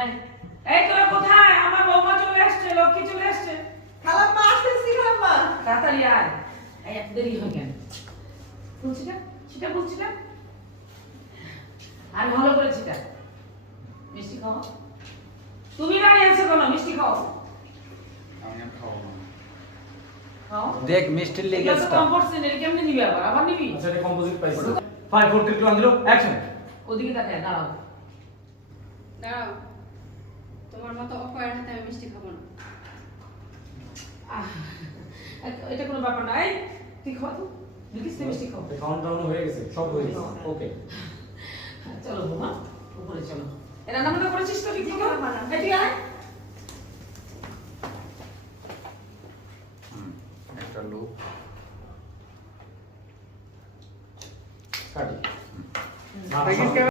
হ্যাঁ এই তোরা কোথায়? আমার বৌমা চলে আসছে, লক্ষ্মী চলে আসছে। খালাম্মা আসতেছি খালাম্মা। তাড়াতাড়ি আয়। এই এত দেরি হয় কেন? বলছি না সেটা বলছি না, আর ভালো করে সেটা মিষ্টি খাও। তুমি দাঁড়িয়ে আছো কেন? মিষ্টি খাও। আমি আর খাবো না। খাও। দেখ মিষ্টির এগুলো তো লেগেছটা কম পড়ছে না, এটা কেমনে নিবি আবার? আবার নিবি? আচ্ছা এটা কম্পোজিট পাইছে 5 4 3 2 1 0 অ্যাকশন ওদিকে তাকায় দাঁড়াও। দাঁড়াও, তোমার মতো অপয়ের হাতে আমি মিষ্টি খাবো না। আহ, এটা কোনো ব্যাপার না। এই তুই খাও তো, দেখিস তো মিষ্টি খাও। কাউন্টডাউন হয়ে গেছে সব হয়ে গেছে ওকে চলো বৌমা, উপরে চলো। এ রান্না বান্না করেছিস তো ঠিক মতো? এই তুই আয়। একটা লোক কাটি